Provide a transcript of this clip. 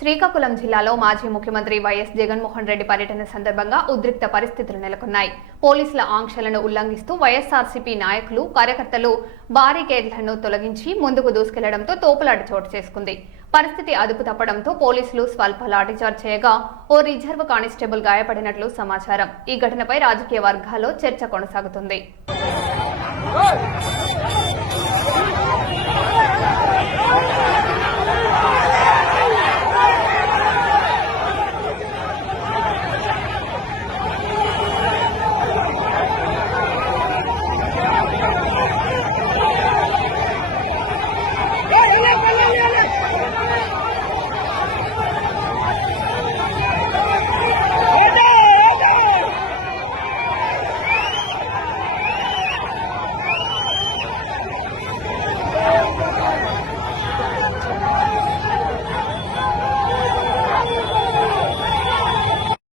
శ్రీకాకుళం జిల్లాలో మాజీ ముఖ్యమంత్రి వైఎస్ జగన్మోహన్ రెడ్డి పర్యటన సందర్భంగా ఉద్రిక్త పరిస్థితులు నెలకొన్నాయి. పోలీసుల ఆంక్షలను ఉల్లంఘిస్తూ వైఎస్ఆర్సీపీ నాయకులు, కార్యకర్తలు బారికేడ్లను తొలగించి ముందుకు దూసుకెళ్లడంతో తోపులాట చోటు చేసుకుంది. పరిస్థితి అదుపు తప్పడంతో పోలీసులు స్వల్ప లాఠీచార్జ్ చేయగా ఓ రిజర్వ్ కానిస్టేబుల్ గాయపడినట్లు సమాచారం. ఈ ఘటనపై రాజకీయ వర్గాల్లో చర్చ కొనసాగుతుంది.